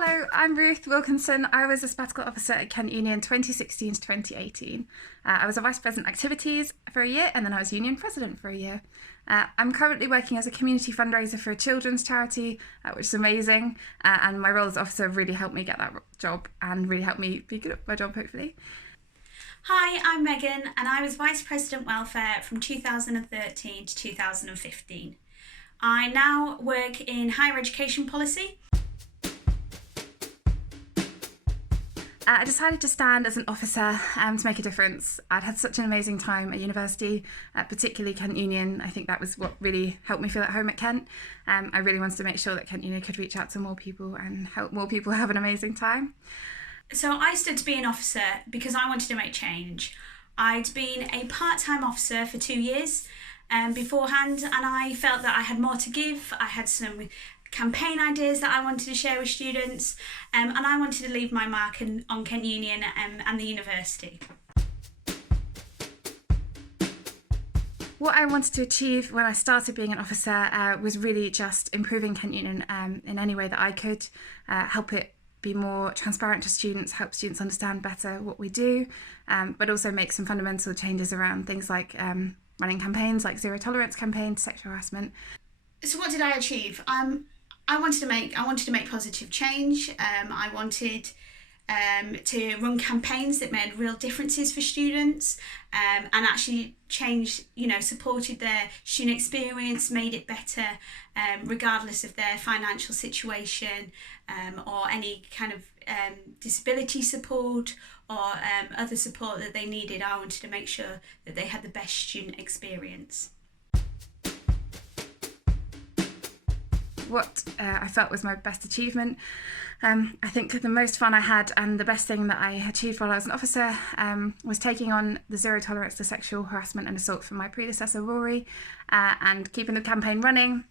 Hello, I'm Ruth Wilkinson. I was a sabbatical officer at Kent Union 2016 to 2018. I was a Vice President Activities for a year and then I was Union President for a year. I'm currently working as a community fundraiser for a children's charity, which is amazing. And my role as officer really helped me get that job and really helped me be good at my job, hopefully. Hi, I'm Megan and I was Vice President Welfare from 2013 to 2015. I now work in higher education policy. I decided to stand as an officer to make a difference. I'd had such an amazing time at university, particularly Kent Union. I think that was what really helped me feel at home at Kent. I really wanted to make sure that Kent Union could reach out to more people and help more people have an amazing time. So I stood to be an officer because I wanted to make change. I'd been a part-time officer for 2 years beforehand, and I felt that I had more to give. I had some campaign ideas that I wanted to share with students, and I wanted to leave my mark on Kent Union and the university. What I wanted to achieve when I started being an officer was really just improving Kent Union in any way that I could, help it be more transparent to students, help students understand better what we do, but also make some fundamental changes around things like running campaigns like Zero Tolerance campaign to sexual harassment. So what did I achieve? I wanted to make positive change. I wanted to run campaigns that made real differences for students, and actually supported their student experience, made it better, regardless of their financial situation, or any kind of disability support or other support that they needed. I wanted to make sure that they had the best student experience. What I felt was my best achievement. I think the most fun I had and the best thing that I achieved while I was an officer was taking on the Zero Tolerance to Sexual Harassment and Assault from my predecessor Rory, and keeping the campaign running.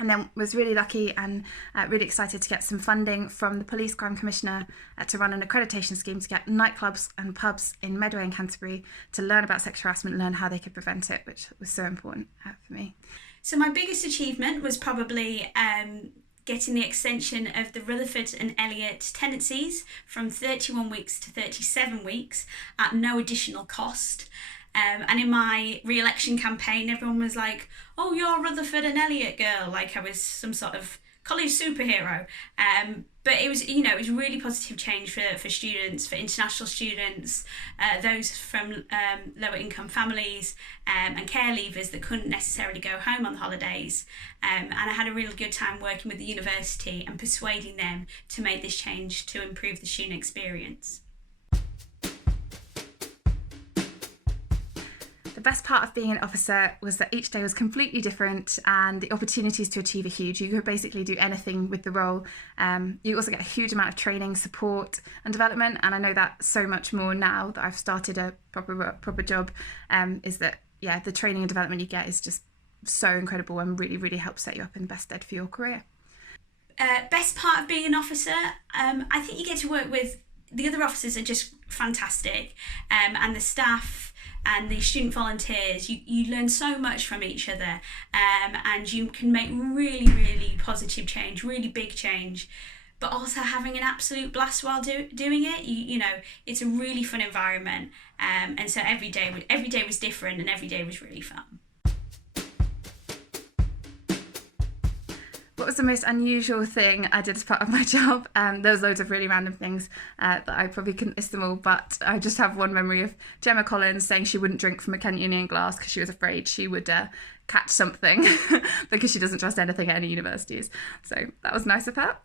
And then was really lucky and really excited to get some funding from the Police Crime Commissioner to run an accreditation scheme to get nightclubs and pubs in Medway and Canterbury to learn about sexual harassment and learn how they could prevent it, which was so important for me. So my biggest achievement was probably getting the extension of the Rutherford and Elliott tenancies from 31 weeks to 37 weeks at no additional cost. And in my re-election campaign, everyone was like, "Oh, you're a Rutherford and Elliott girl," like I was some sort of college superhero. But it was really positive change for students, for international students, those from lower income families, and care leavers that couldn't necessarily go home on holidays. And I had a really good time working with the university and persuading them to make this change to improve the student experience. The best part of being an officer was that each day was completely different and the opportunities to achieve are huge. You could basically do anything with the role. You also get a huge amount of training, support and development, and I know that so much more now that I've started a proper job, is that the training and development you get is just so incredible and really, really helps set you up in the best stead for your career. Best part of being an officer, I think you get to work with the other officers are just fantastic, and the staff and the student volunteers. You learn so much from each other, and you can make really, really positive change, really big change, but also having an absolute blast while doing it. It's a really fun environment, and so every day was different and every day was really fun. What was the most unusual thing I did as part of my job? There was loads of really random things that I probably couldn't list them all, but I just have one memory of Gemma Collins saying she wouldn't drink from a Kent Union glass because she was afraid she would catch something because she doesn't trust anything at any universities. So that was nice of her.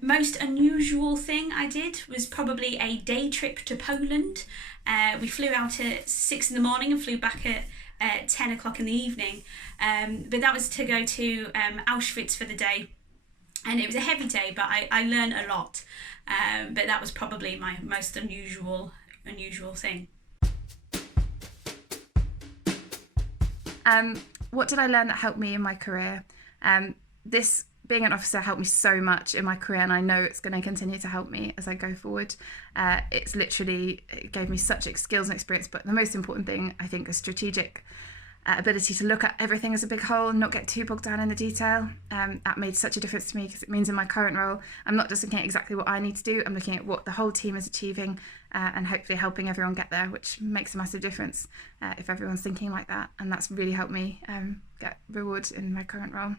Most unusual thing I did was probably a day trip to Poland. We flew out at 6 in the morning and flew back at 10 o'clock in the evening, but that was to go to Auschwitz for the day, and it was a heavy day, but I learned a lot, but that was probably my most unusual thing. What did I learn that helped me in my career? This being an officer helped me so much in my career, and I know it's going to continue to help me as I go forward. It gave me such skills and experience, but the most important thing I think is strategic ability to look at everything as a big whole and not get too bogged down in the detail. That made such a difference to me, because it means in my current role, I'm not just looking at exactly what I need to do, I'm looking at what the whole team is achieving, and hopefully helping everyone get there, which makes a massive difference if everyone's thinking like that. And that's really helped me get reward in my current role.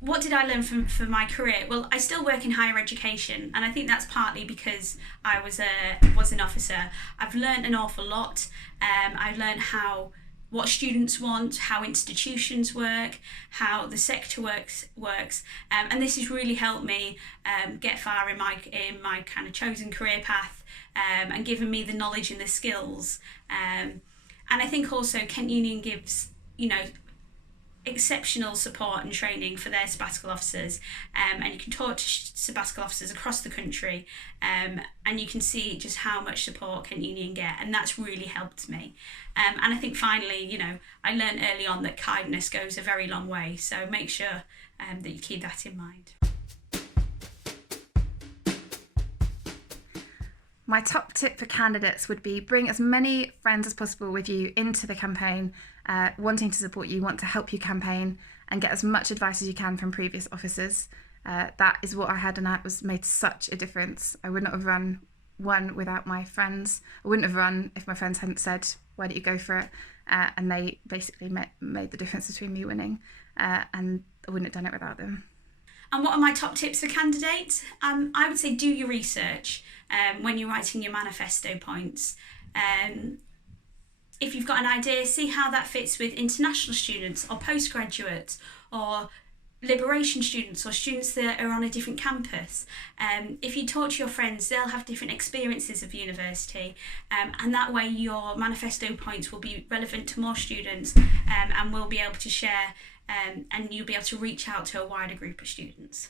What did I learn for my career? Well, I still work in higher education, and I think that's partly because I was an officer. I've learned an awful lot. I've learned what students want, how institutions work, how the sector works, and this has really helped me get far in my kind of chosen career path, and given me the knowledge and the skills. And I think also Kent Union gives, exceptional support and training for their sabbatical officers, and you can talk to sabbatical officers across the country, and you can see just how much support Kent Union get, and that's really helped me. And I think finally, I learned early on that kindness goes a very long way, so make sure that you keep that in mind. My top tip for candidates would be bring as many friends as possible with you into the campaign, wanting to support you, want to help you campaign, and get as much advice as you can from previous officers. That is what I had, and that was made such a difference. I would not have run one without my friends. I wouldn't have run if my friends hadn't said, why don't you go for it? And they basically made the difference between me winning, and I wouldn't have done it without them. And what are my top tips for candidates? I would say do your research when you're writing your manifesto points. If you've got an idea, see how that fits with international students or postgraduates or liberation students or students that are on a different campus. If you talk to your friends, they'll have different experiences of university, and that way your manifesto points will be relevant to more students, and will be able to share, and you'll be able to reach out to a wider group of students.